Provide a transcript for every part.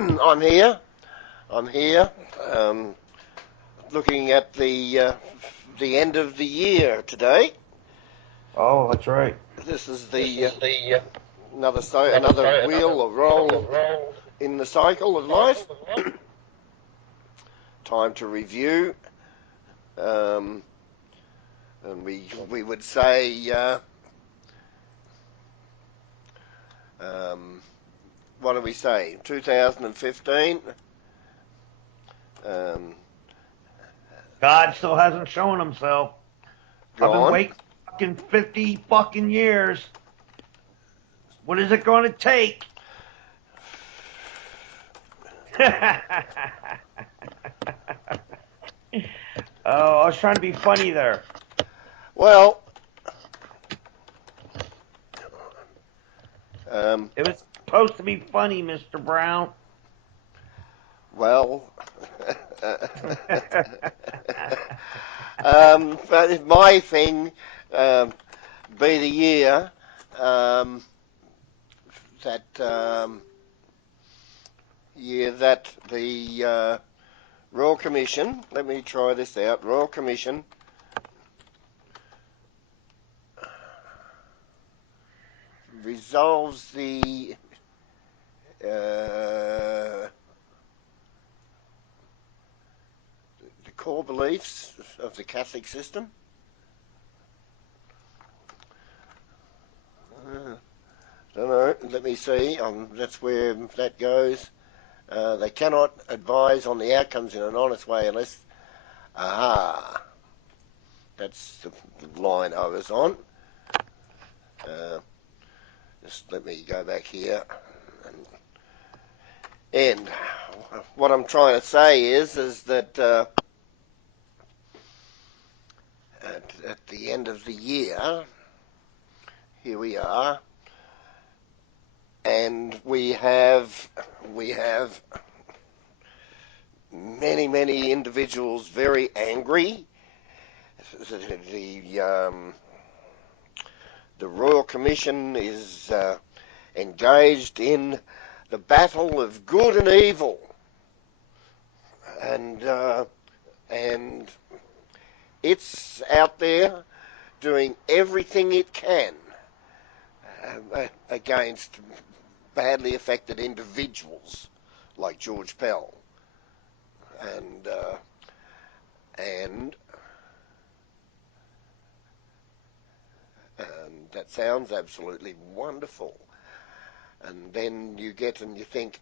I'm here. I'm here. Looking at the end of the year today. Oh, that's right. This is This the is the another wheel another or wheel roll of roll in the cycle of life. cycle of life. Time to review. And we would say what do we say? 2015. God still hasn't shown himself. I've been Gone. waiting fucking 50 fucking years. What is it going to take? Oh, I was trying to be funny there. Well, It was supposed to be funny, Mr. Brown. well. But my thing be the year that that the Royal Commission. Let me try this out. Royal Commission resolves the core beliefs of the Catholic system. Don't know. Let me see. That's where that goes. They cannot advise on the outcomes in an honest way unless. Aha. That's the line I was on. Just let me go back here. And what I'm trying to say is that at the end of the year, here we are, and we have many individuals very angry. The Royal Commission is engaged in the battle of good and evil, and it's out there doing everything it can against badly affected individuals like George Pell, and that sounds absolutely wonderful. And then you get and you think,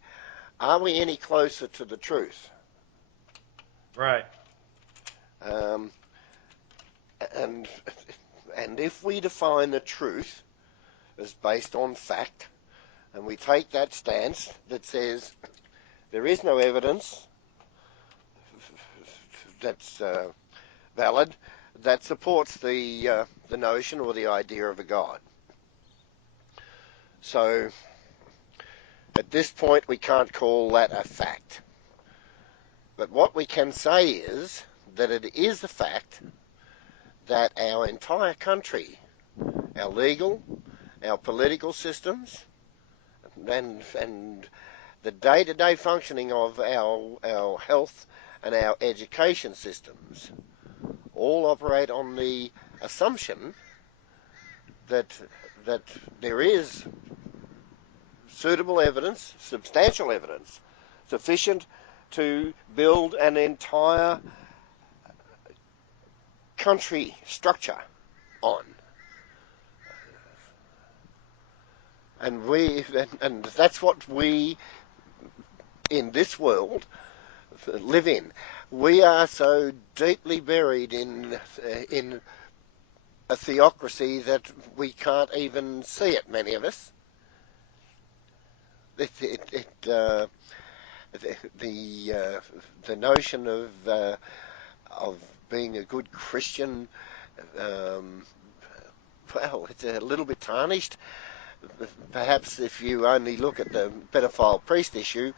are we any closer to the truth? Right. Um, and and if we define the truth as based on fact, and we take that stance that says there is no evidence that's valid that supports the notion or the idea of a God. So at this point we can't call that a fact. But what we can say is that it is a fact that our entire country, our legal, our political systems, and the day-to-day functioning of our health and our education systems all operate on the assumption that there is suitable evidence, substantial evidence, sufficient to build an entire country structure on. And that's what we in this world live in. We are so deeply buried in a theocracy that we can't even see it. Many of us. The notion of being a good Christian, well, it's a little bit tarnished. Perhaps if you only look at the pedophile priest issue,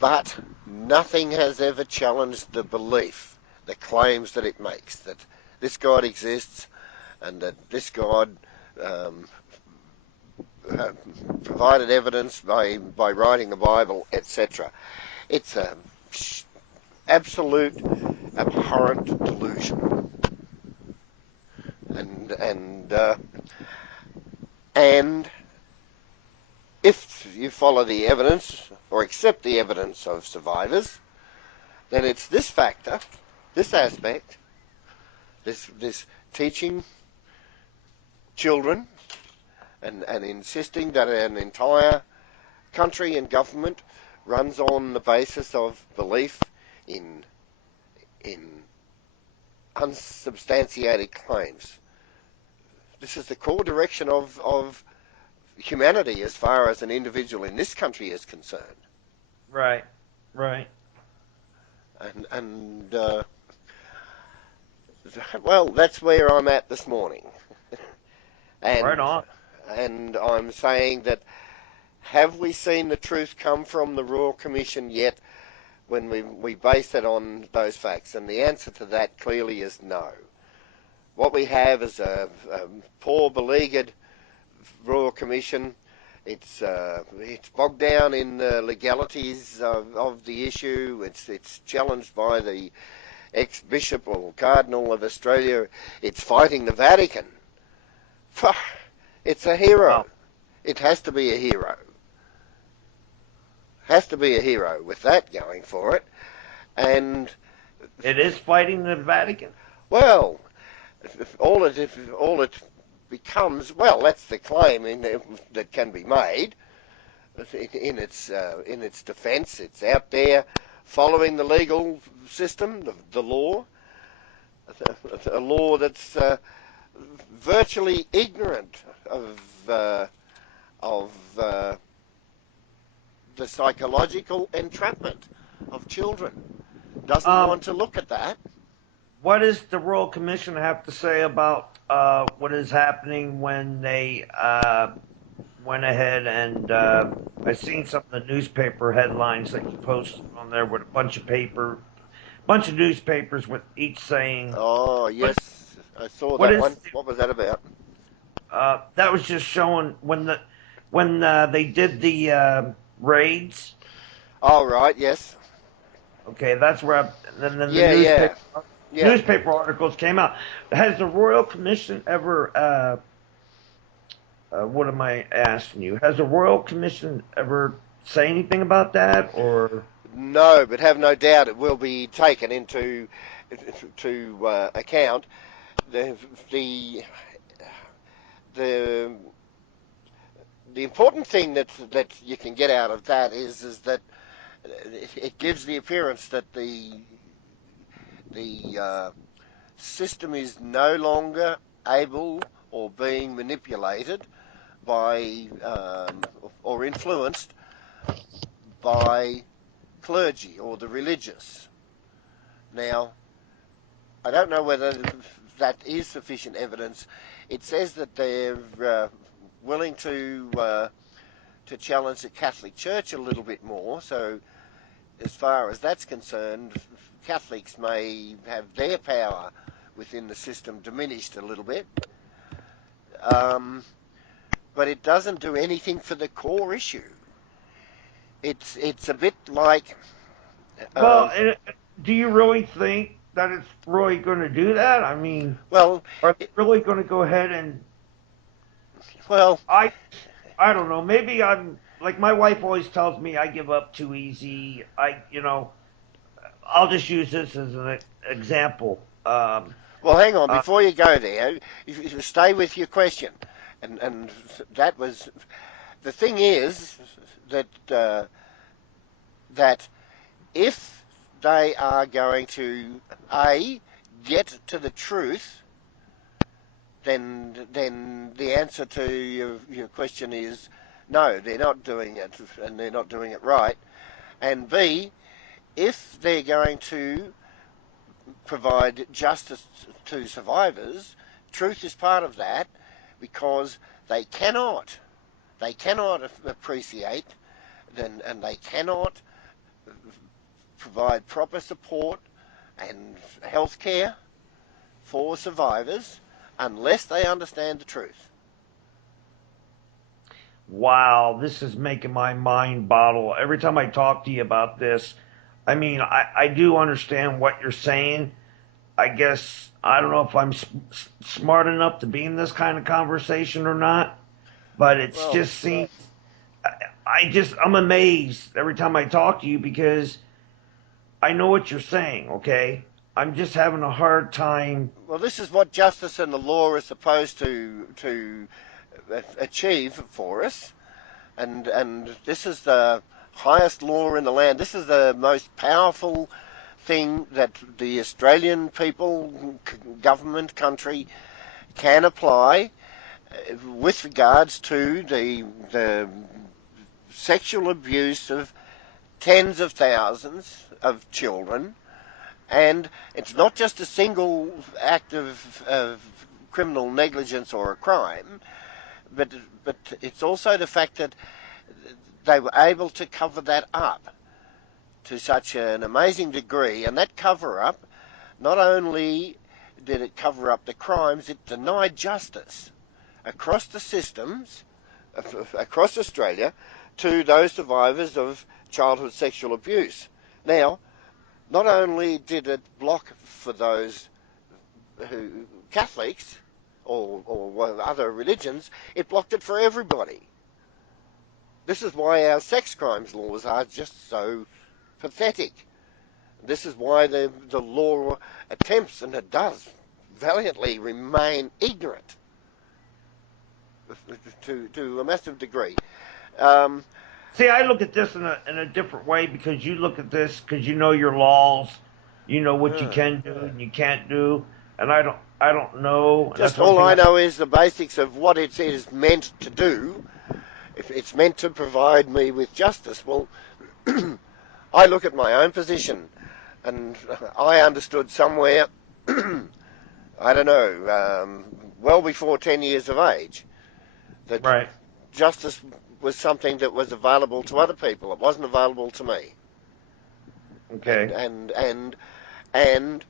but nothing has ever challenged the belief, the claims that it makes, that this God exists and that this God provided evidence by writing the Bible, etc. It's a absolute abhorrent delusion, and if you follow the evidence or accept the evidence of survivors, then it's this factor, this aspect, this teaching children and insisting that an entire country and government runs on the basis of belief in unsubstantiated claims. This is the core direction of humanity as far as an individual in this country is concerned. Right. Right. And well, that's where I'm at this morning. And, Right on. And I'm saying that, have we seen the truth come from the Royal Commission yet when we base it on those facts? And the answer to that clearly is no. What we have is a poor, beleaguered Royal Commission. It's bogged down in the legalities of the issue. It's challenged by the ex-bishop or cardinal of Australia. It's fighting the Vatican. It's a hero. Wow. It has to be a hero. Has to be a hero with that going for it. And It is fighting the Vatican. well, all it becomes, well, that's the claim that can be made in its defence. It's out there following the legal system, the law, a law that's virtually ignorant of the psychological entrapment of children. Doesn't want to look at that. What does the Royal Commission have to say about what is happening when they went ahead and I've seen some of the newspaper headlines that you posted on there with a bunch of newspapers with each saying. Oh, yes, I saw What that is one. What was that about? that was just showing when they did the raids. Oh, right, yes. Okay, that's where then the Yeah. newspaper articles came out. Has the Royal Commission ever? What am I asking you? Has the Royal Commission ever say anything about that, or? No, but have no doubt it will be taken into account. The the the the important thing that you can get out of that is that it gives the appearance that the system is no longer able or being manipulated by or influenced by clergy or the religious. Now, I don't know whether that is sufficient evidence. It says that they're willing to challenge the Catholic Church a little bit more. So, as far as that's concerned, Catholics may have their power within the system diminished a little bit. But it doesn't do anything for the core issue. It's a bit like Well, do you really think that it's really going to do that? I mean, well, are they really going to go ahead and? well, I don't know. Maybe I'm like my wife always tells me I give up too easy. I'll just use this as an example. well. Hang on, before you go there, you stay with your question, and that was the thing is that that if they are going to get to the truth, then the answer to your question is no, they're not doing it, and they're not doing it right. And B, if they're going to provide justice to survivors, truth is part of that, because they cannot appreciate and they cannot provide proper support and health care for survivors unless they understand the truth. Wow, this is making my mind bottle. Every time I talk to you about this, I mean, I do understand what you're saying. I guess I don't know if I'm smart enough to be in this kind of conversation or not, but it's Well, just seems I'm amazed every time I talk to you because I know what you're saying, okay? I'm just having a hard time. well, this is what justice and the law are supposed to achieve for us, and this is the highest law in the land. This is the most powerful thing that the Australian people, government, country can apply with regards to the sexual abuse of tens of thousands of children. And it's not just a single act of criminal negligence or a crime, but but it's also the fact that they were able to cover that up to such an amazing degree, and that cover up not only did it cover up the crimes, it denied justice across the systems, across Australia, to those survivors of childhood sexual abuse. Now, not only did it block for those who Catholics or other religions, it blocked it for everybody. This is why our sex crimes laws are just so pathetic. This is why the law attempts, and it does valiantly, remain ignorant to a massive degree. Um, See, I look at this in a different way because you look at this because you know your laws, you know what you uh, can do and you can't do, and I don't know, and that's just one all thing. I know is the basics of what it is meant to do. If it's meant to provide me with justice, well, I look at my own position, and I understood somewhere, I don't know, well before 10 years of age, that Right. justice was something that was available to other people. It wasn't available to me. And Okay. and and and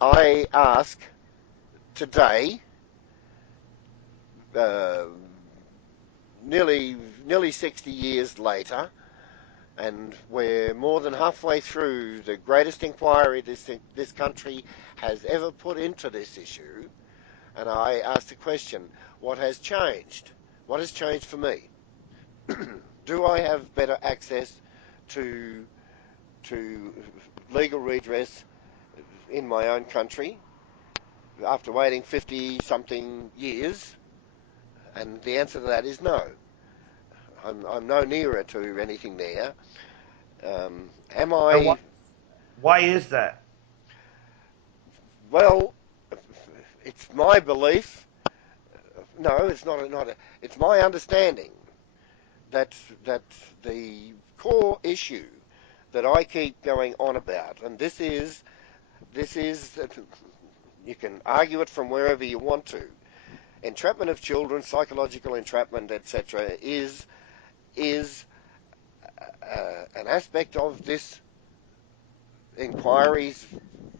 I ask today, uh, nearly 60 years later, and we're more than halfway through the greatest inquiry this country has ever put into this issue. And I ask the question, what has changed? What has changed for me? Do I have better access to to legal redress in my own country after waiting 50 something years? And the answer to that is no. I'm no nearer to anything there. Am And I? why is that? Well, it's my belief. No, it's not. It's my understanding that that the core issue that I keep going on about, and this is you can argue it from wherever you want to. Entrapment of children, psychological entrapment, etc., is an aspect of this inquiry's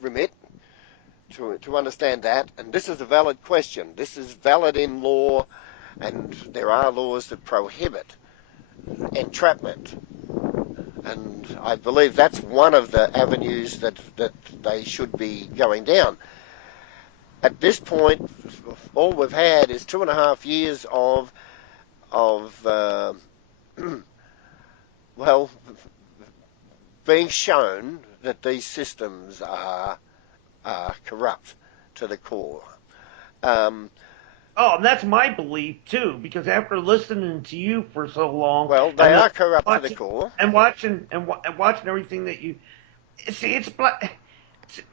remit to understand that, and this is a valid question. This is valid in law, and there are laws that prohibit entrapment, and I believe that's one of the avenues that they should be going down. At this point, all we've had is 2.5 years of well, being shown that these systems are corrupt to the core. Um, Oh, and that's my belief too, because after listening to you for so long well, they and are corrupt to the watching core, and watching everything that you see, it's black.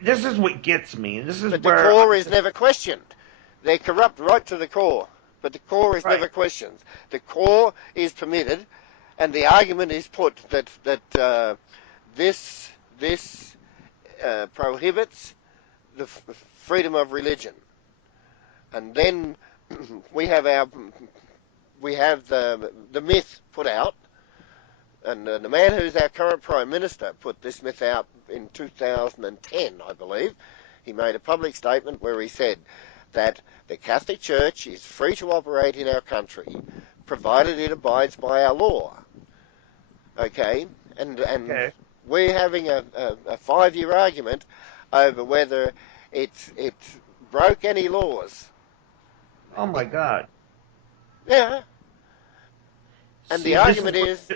This is what gets me, and this is but the where I core is just never questioned. They're corrupt right to the core, but the core is right. never questioned. The core is permitted, and the argument is put that this prohibits the freedom of religion, and then we have our we have the myth put out, and the man who's our current prime minister put this myth out in 2010, I believe. He made a public statement where he said that the Catholic Church is free to operate in our country, provided it abides by our law. Okay? And Okay. we're having a 5-year argument over whether it broke any laws. Oh my God. Yeah. And the See, this is argument what is,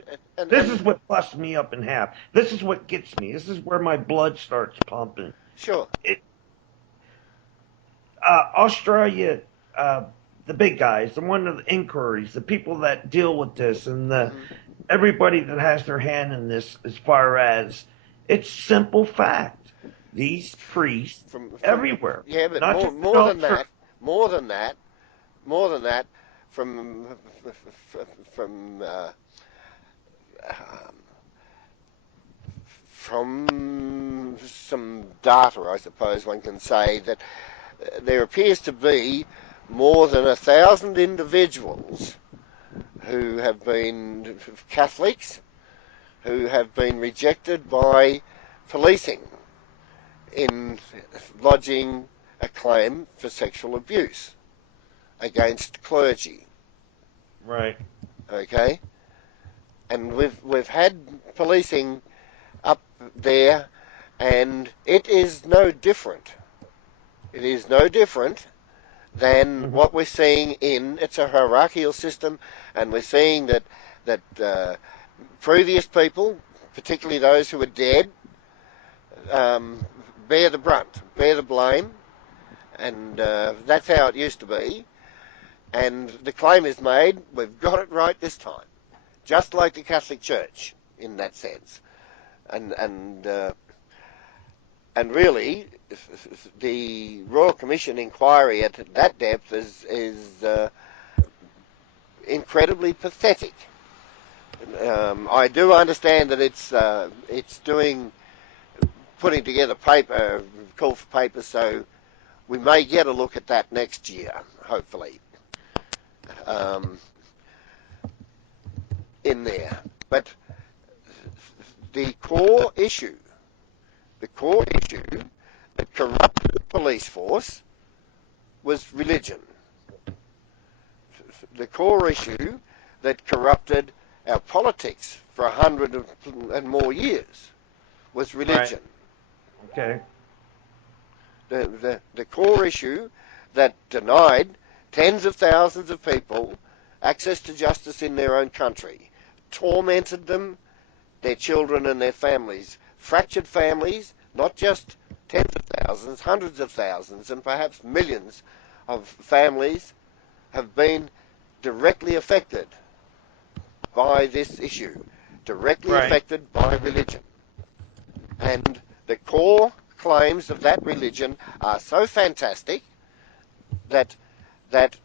this is what busts me up in half. This is what gets me. This is where my blood starts pumping. sure, It, Australia, the big guys, the one of the inquiries, the people that deal with this, and hmm everybody that has their hand in this, as far as it's simple fact. These priests from everywhere, yeah, but not more just more adult than church. that, more than that, more than that, from from uh, um, from some data, I suppose one can say that there appears to be more than 1,000 individuals who have been Catholics who have been rejected by policing in lodging a claim for sexual abuse against clergy. Right, Okay, and we've had policing up there, and it is no different. It is no different than hmm what we're seeing in. It's a hierarchical system, and we're seeing that previous people, particularly those who are dead, um, bear the brunt, bear the blame, and that's how it used to be. And the claim is made, we've got it right this time, just like the Catholic Church in that sense. And really, the Royal Commission inquiry at that depth is incredibly pathetic. I do understand that it's putting together paper, call for papers, so we may get a look at that next year, hopefully, um, in there. But the core issue, the core issue that corrupted the police force was religion. The core issue that corrupted our politics for 100 and more years was right, religion. okay, The core issue that denied tens of thousands of people access to justice in their own country, tormented them, their children and their families, fractured families, not just tens of thousands, hundreds of thousands, and perhaps millions of families have been directly affected by this issue, directly right, affected by religion. And the core claims of that religion are so fantastic that that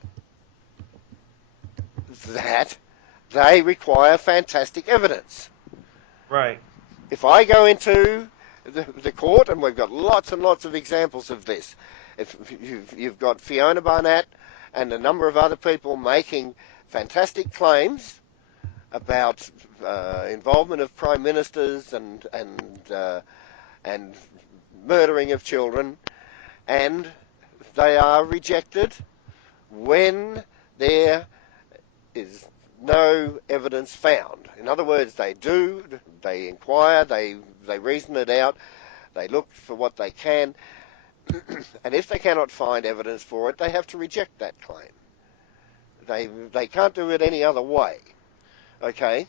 that they require fantastic evidence. right, If I go into the court, and we've got lots and lots of examples of this, if you've got Fiona Barnett and a number of other people making fantastic claims about involvement of prime ministers and murdering of children, and they are rejected when there is no evidence found. In other words, they inquire, they reason it out, they look for what they can, and if they cannot find evidence for it, they have to reject that claim. They can't do it any other way. Okay?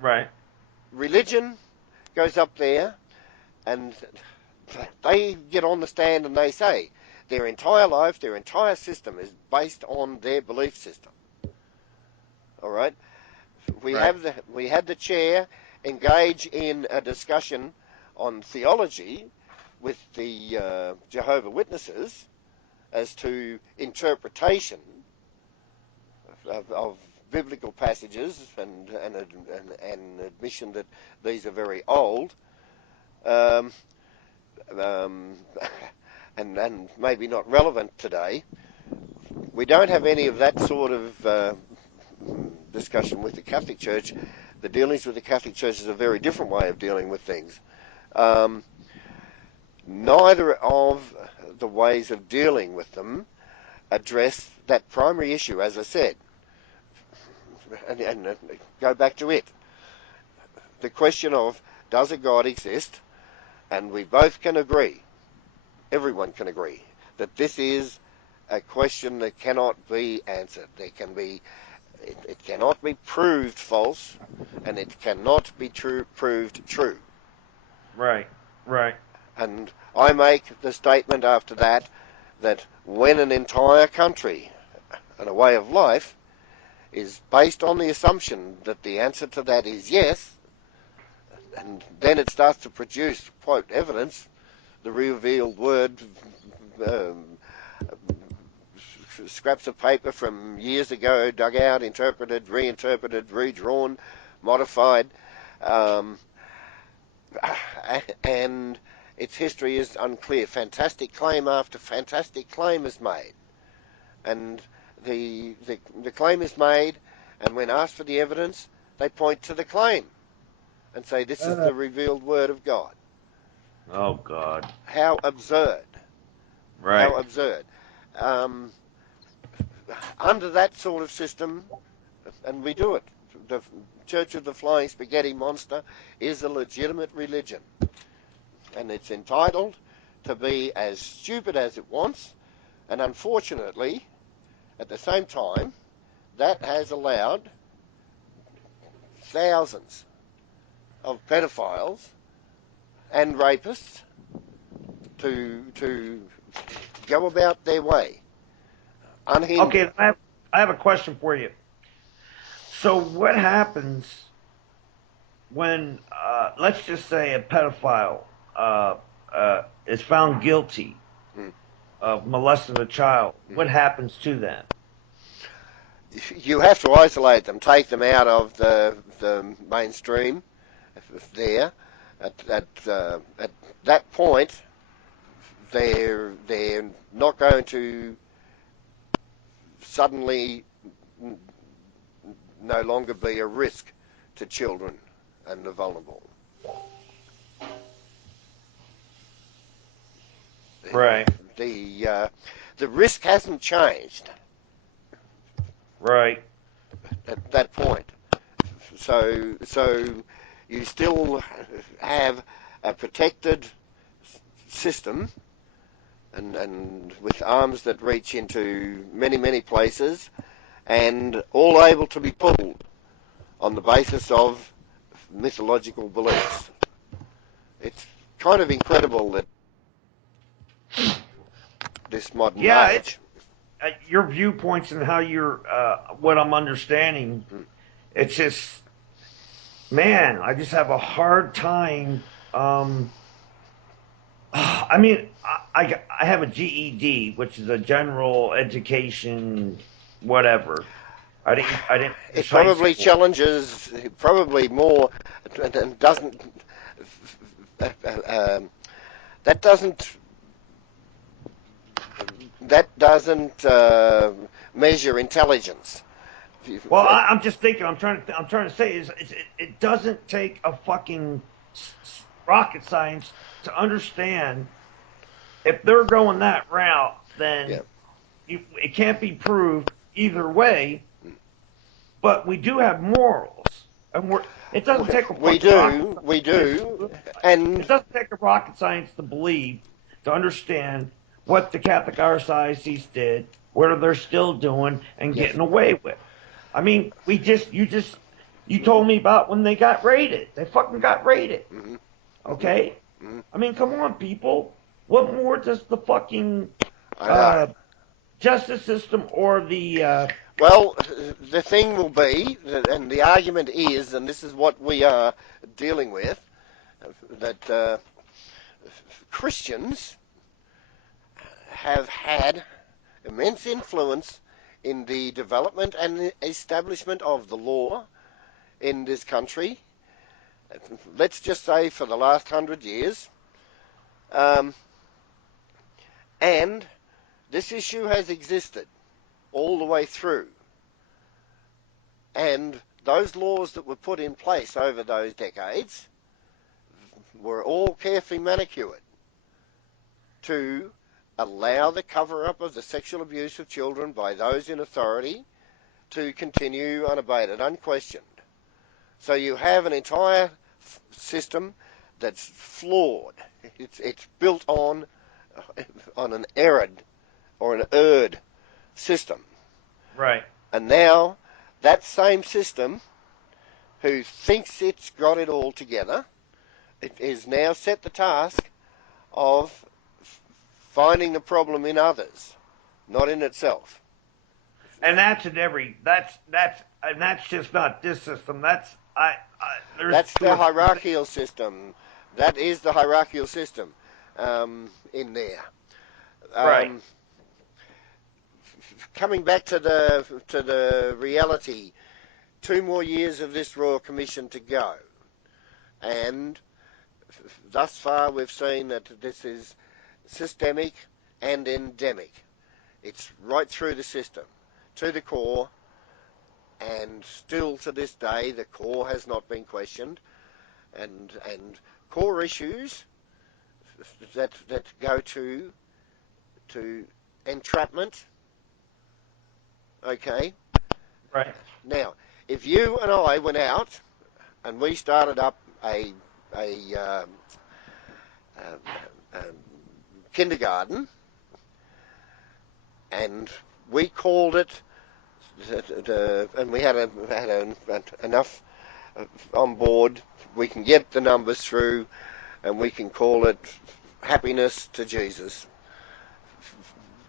right, Religion goes up there, and they get on the stand and they say their entire life, their entire system is based on their belief system. All right? right, We had the chair engage in a discussion on theology with the Jehovah Witnesses as to interpretation of biblical passages and an admission that these are very old, um, um, and maybe not relevant today. We don't have any of that sort of discussion with the Catholic Church. The dealings with the Catholic Church is a very different way of dealing with things. Um, Neither of the ways of dealing with them address that primary issue, as I said, and go back to it. The question of, does a God exist? And we both can agree, everyone can agree, that this is a question that cannot be answered. It cannot be proved false, and it cannot be proved true. Right, right. And I make the statement after that when an entire country and a way of life is based on the assumption that the answer to that is yes, and then it starts to produce, quote, evidence, the revealed word, um, scraps of paper from years ago, dug out, interpreted, reinterpreted, redrawn, modified, and its history is unclear. Fantastic claim after fantastic claim is made, and the claim is made, and when asked for the evidence, they point to the claim and say this is the revealed word of God. Oh God! How absurd! Right. How absurd! Under that sort of system, and we do it. The Church of the Flying Spaghetti Monster is a legitimate religion, and it's entitled to be as stupid as it wants, and unfortunately, at the same time, that has allowed thousands of pedophiles and rapists to go about their way unhindered. Okay, I have a question for you. So what happens when, let's just say, a pedophile is found guilty Mm. of molesting a child? What happens to them? You have to isolate them, take them out of the mainstream there. At that point, they're not going to suddenly no longer be a risk to children and the vulnerable. Right, The risk hasn't changed right. at that point. So you still have a protected system and with arms that reach into many places and all able to be pulled on the basis of mythological beliefs. It's kind of incredible that this modern Yeah, age. your viewpoints and how you're, what I'm understanding, it's just, man, I just have a hard time. I mean, I have a GED, which is a general education, whatever. I didn't It finish high probably school. challenges, probably more, and doesn't, um, that doesn't, measure intelligence. Well, I'm just thinking. I'm trying to say it doesn't take a fucking rocket science to understand if they're going that route, Yeah, then it can't be proved either way. But we do have morals, and it doesn't take a we fucking rocket do, we scientist. do, and It doesn't take a rocket science to believe, to understand what the Catholic Archdiocese did, what they're still doing, and yes, getting away with. I mean, you told me about when they got raided. They fucking got raided. hmm hmm Okay? hmm I mean, come on, people. What more does the fucking I know. uh, justice system or the Well, the thing will be, and the argument is, and this is what we are dealing with, that Christians have had immense influence in the development and the establishment of the law in this country. Let's just say for the last 100 years, um, and this issue has existed all the way through. And those laws that were put in place over those decades were all carefully manicured to allow the cover-up of the sexual abuse of children by those in authority to continue unabated, unquestioned. So you have an entire system that's flawed. It's built on an erred or an erred system. Right. And now that same system, who thinks it's got it all together, it is now set the task of finding the problem in others, not in itself. And that's in every. And that's just not this system. There's That's two the or three. hierarchical system. That is the hierarchical system in there. Right. Coming back to the reality, 2 more years of this Royal Commission to go, and thus far we've seen that this is systemic and endemic. It's right through the system, to the core, and still to this day the core has not been questioned, and core issues that go to entrapment. Okay. Right. Now, if you and I went out and we started up a kindergarten, and we called it, and we had enough on board, we can get the numbers through, and we can call it Happiness to Jesus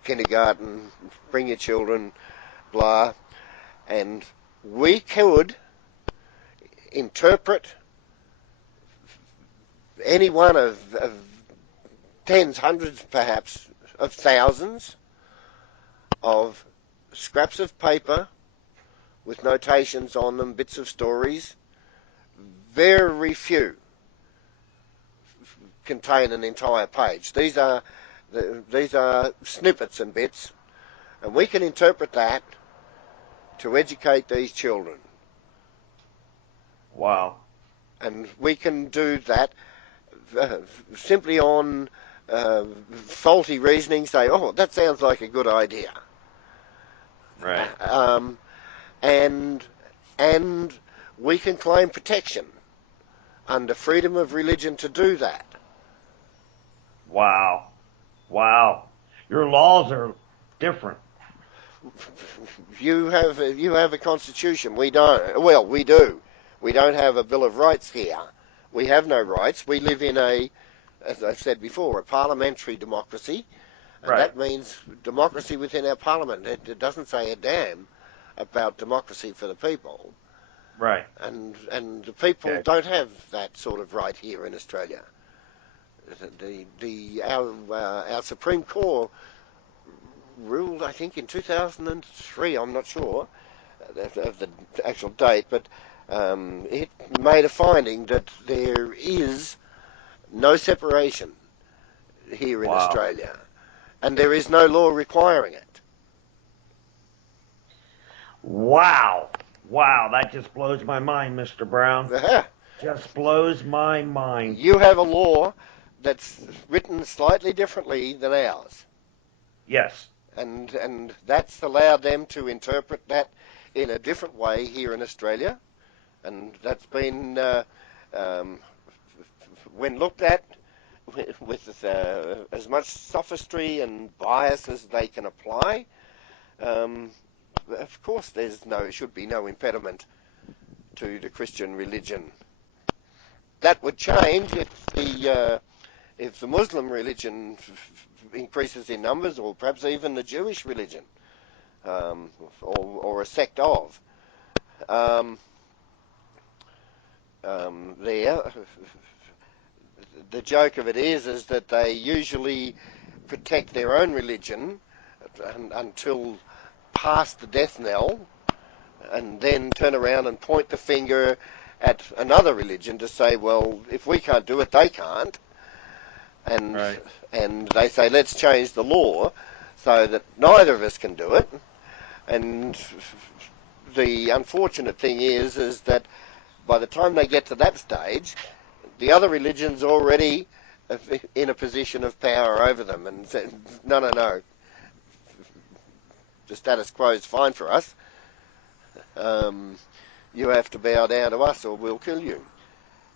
Kindergarten, bring your children, blah, and we could interpret any one of tens, hundreds, perhaps, of thousands of scraps of paper with notations on them, bits of stories. Very few contain an entire page. These are snippets and bits, and we can interpret that to educate these children. Wow. And we can do that simply on faulty reasoning, say, oh, that sounds like a good idea. Right. And we can claim protection under freedom of religion to do that. Wow. Wow. Your laws are different. You have a constitution. We don't. Well, we do. We don't have a Bill of Rights here. We have no rights. We live in as I've said before, a parliamentary democracy, and Right. that means democracy within our parliament. It doesn't say a damn about democracy for the people. Right. And the people don't have that sort of right here in Australia. Our Supreme Court ruled, I think, in 2003. I'm not sure of the actual date, but it made a finding that there is no separation here in Australia, and there is no law requiring it. Wow. Wow, that just blows my mind, Mr. Brown. Just blows my mind. You have a law that's written slightly differently than ours. Yes. And that's allowed them to interpret that in a different way here in Australia, and that's been when looked at with as much sophistry and bias as they can apply. Of course, should be no impediment to the Christian religion. That would change if the Muslim religion increases in numbers, or perhaps even the Jewish religion, or a sect of. The joke of it is that they usually protect their own religion until past the death knell, and then turn around and point the finger at another religion to say, well, if we can't do it, they can't. And right. And they say, let's change the law so that neither of us can do it. And the unfortunate thing is that by the time they get to that stage, the other religion's already in a position of power over them and said, no, no, no, the status quo is fine for us. You have to bow down to us or we'll kill you.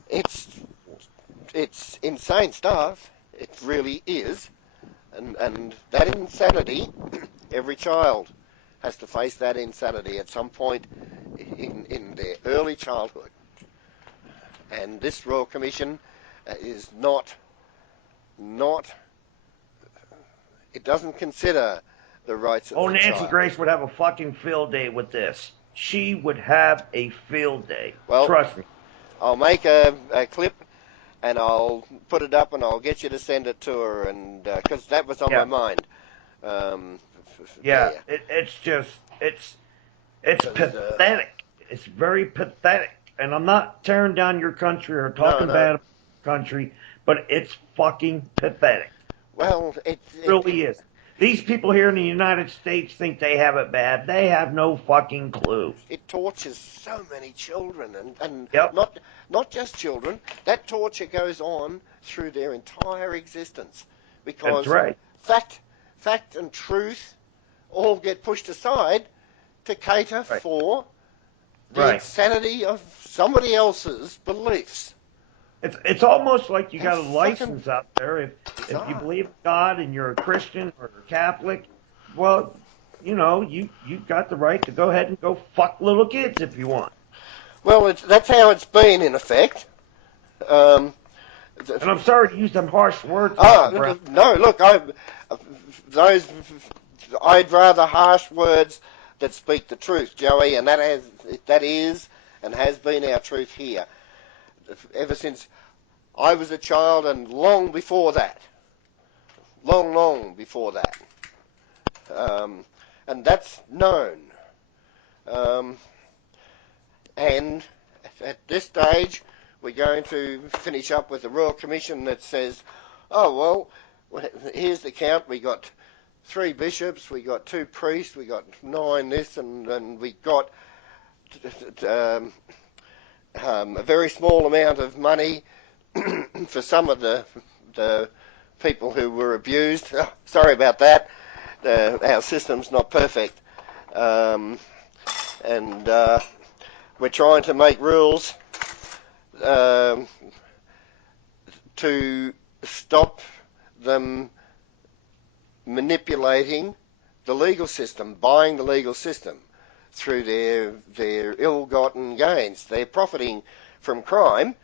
It's insane stuff. It really is. And that insanity, every child has to face that insanity at some point in their early childhood. And this Royal Commission is not, it doesn't consider the rights of the Nancy child. Grace would have a fucking field day with this. She would have a field day. Well, trust me. I'll make a clip and I'll put it up and I'll get you to send it to her, and because that was on my mind. It's just it's pathetic. It's very pathetic. And I'm not tearing down your country or talking bad about your country, but it's fucking pathetic. Well, it really is. These people here in the United States think they have it bad. They have no fucking clue. It tortures so many children, and yep. not just children. That torture goes on through their entire existence, because that's right. fact and truth all get pushed aside to cater for the insanity of somebody else's beliefs. It's almost like you got a license out there. If you believe in God and you're a Christian or a Catholic, well, you know, you've got the right to go ahead and go fuck little kids if you want. Well, that's how it's been, in effect. And I'm sorry to use them harsh words. No, look, I'd rather harsh words that speak the truth, Joey, and that is and has been our truth here. Ever since I was a child and long before that. Long before that. And that's known. And at this stage, we're going to finish up with the Royal Commission that says, oh, well, here's the count. We got 3 bishops, we got 2 priests, we got 9 this, and we got a very small amount of money for some of the people who were abused. Oh, sorry about that. Our system's not perfect. And we're trying to make rules to stop them manipulating the legal system, buying the legal system through their ill-gotten gains. They're profiting from crime,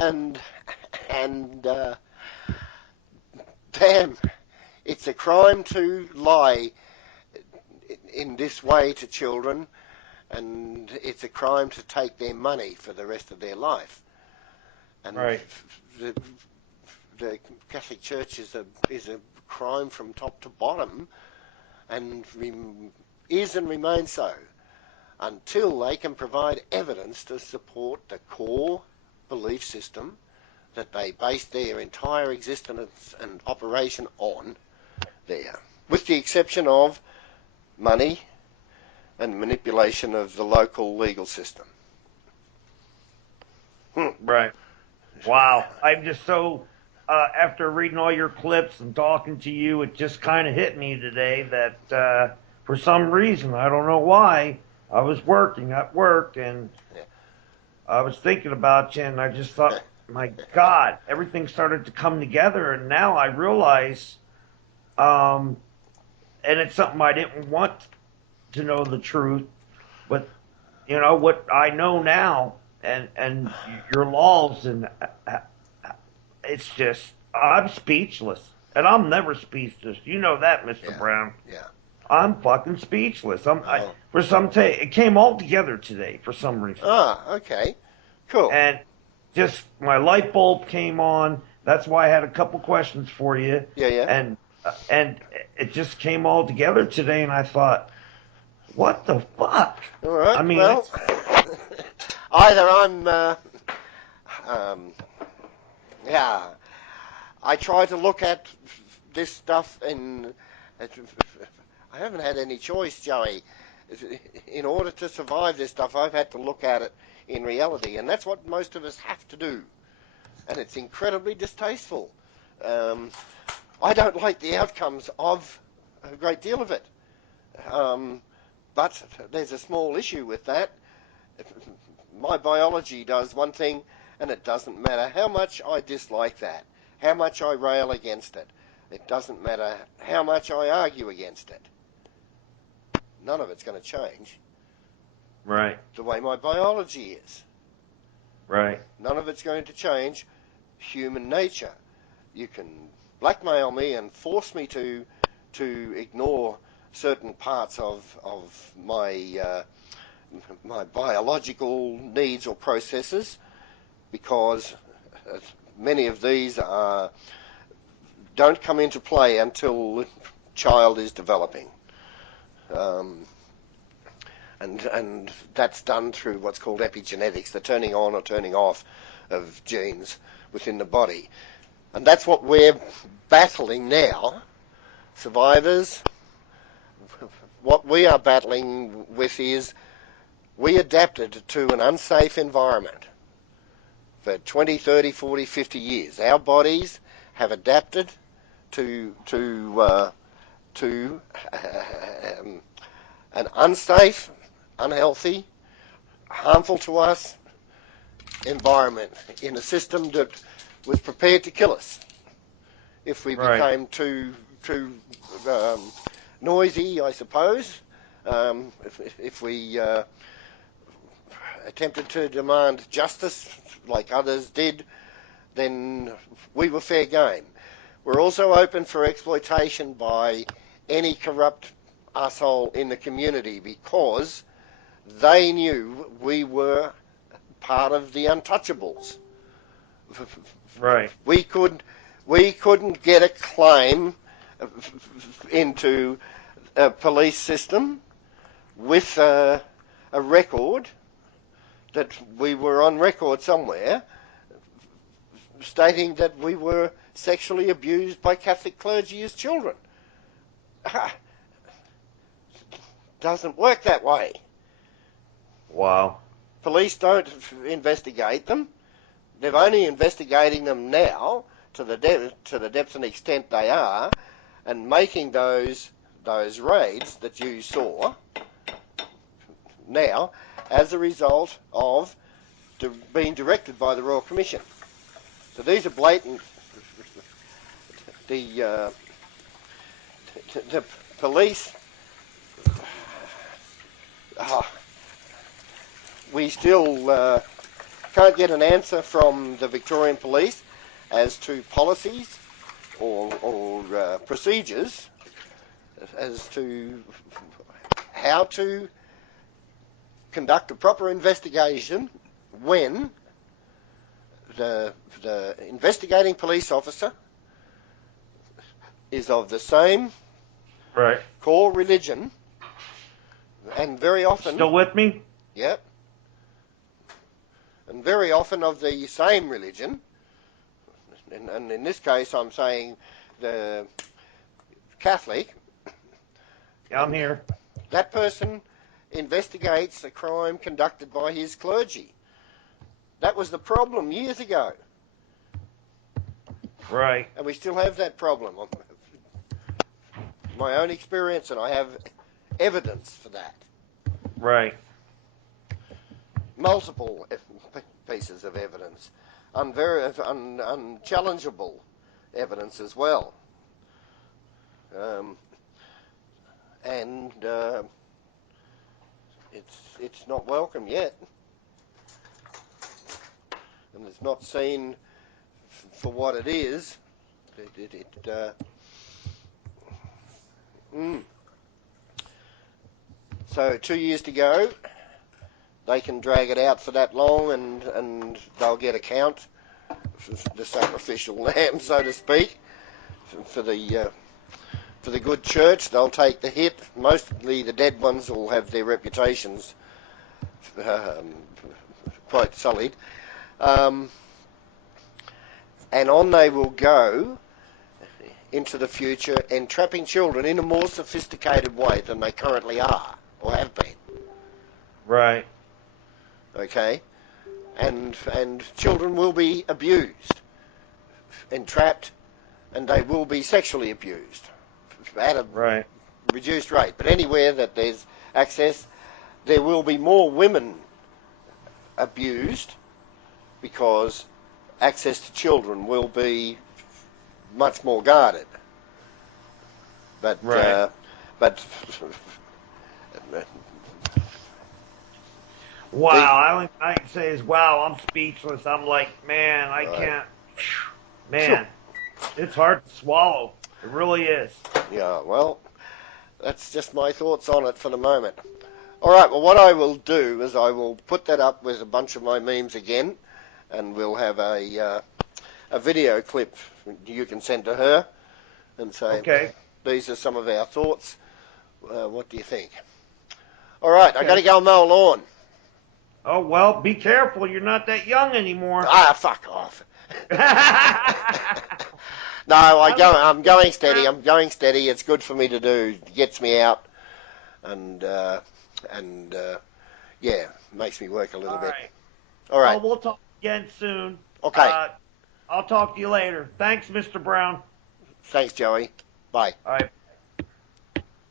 and damn, it's a crime to lie in this way to children, and it's a crime to take their money for the rest of their life. And the Catholic Church is a crime from top to bottom, and is and remains so until they can provide evidence to support the core belief system that they base their entire existence and operation on there, with the exception of money and manipulation of the local legal system. Right. Wow. I'm just so, after reading all your clips and talking to you, it just kind of hit me today that for some reason, I don't know why, I was working at work and I was thinking about you and I just thought, my God, everything started to come together, and now I realize, and it's something I didn't want to know the truth, but you know what I know now, and your laws, and it's just, I'm speechless, and I'm never speechless. You know that, Mr. Brown. Yeah. I'm fucking speechless. It came all together today for some reason. Okay, cool. And just my light bulb came on. That's why I had a couple questions for you. Yeah. And it just came all together today, and I thought, what the fuck? All right. I mean, well, either I try to look at this stuff I haven't had any choice, Joey. In order to survive this stuff, I've had to look at it in reality, and that's what most of us have to do. and it's incredibly distasteful. I don't like the outcomes of a great deal of it. But there's a small issue with that. My biology does one thing, and it doesn't matter how much I dislike that, how much I rail against it. It doesn't matter how much I argue against it. None of it's going to change. Right. The way my biology is. Right. None of it's going to change human nature. You can blackmail me and force me to ignore certain parts of my my biological needs or processes, because many of these don't come into play until the child is developing. And that's done through what's called epigenetics, the turning on or turning off of genes within the body. And that's what we're battling now, survivors. What we are battling with is we adapted to an unsafe environment for 20, 30, 40, 50 years. Our bodies have adapted to an unsafe, unhealthy, harmful to us environment in a system that was prepared to kill us if we became too noisy, I suppose. If we attempted to demand justice like others did, then we were fair game. We're also open for exploitation by any corrupt asshole in the community, because they knew we were part of the untouchables. Right. We couldn't get a claim into a police system with a record that we were on record somewhere stating that we were sexually abused by Catholic clergy as children. Doesn't work that way. Wow. Police don't investigate them. They're only investigating them now to the depth and extent they are, and making those raids that you saw now as a result of being directed by the Royal Commission. So these are blatant. The police. We still can't get an answer from the Victorian Police as to policies or procedures as to how to conduct a proper investigation when the investigating police officer is of the same core religion, and very often... Still with me? Yep. And very often of the same religion, and in this case I'm saying the Catholic. Yeah, I'm here. That person investigates a crime conducted by his clergy. That was the problem years ago. Right. And we still have that problem. My own experience, and I have evidence for that. Right. Multiple pieces of evidence. Unchallengeable evidence as well. And it's not welcome yet. And it's not seen for what it is. So 2 years to go. They can drag it out for that long, and they'll get a count, the sacrificial lamb, so to speak, for the good church. They'll take the hit. Mostly the dead ones will have their reputations quite sullied. And on they will go into the future, entrapping children in a more sophisticated way than they currently are or have been. Right. Okay? and children will be abused, entrapped, and they will be sexually abused at a Right. reduced rate. But anywhere that there's access, there will be more women abused because access to children will be much more guarded. But Right. but Wow. I can say is wow. I'm speechless. I'm like, man, I right. can't. Man, it's hard to swallow. It really is. Yeah, well, that's just my thoughts on it for the moment. All right, well, what I will do is I will put that up with a bunch of my memes again, and we'll have a video clip you can send to her and say, Okay. these are some of our thoughts. What do you think? All right, I got to Okay. go mow lawn. Oh well, be careful. You're not that young anymore. Ah, fuck off. I No, like I'm going steady. I'm going steady. It's good for me to do. It gets me out, and and yeah, makes me work a All little bit. right. All right. Well, we'll talk again soon. Okay. Uh, I'll talk to you later. Thanks, Mr. Brown. Thanks, Joey. Bye. All right.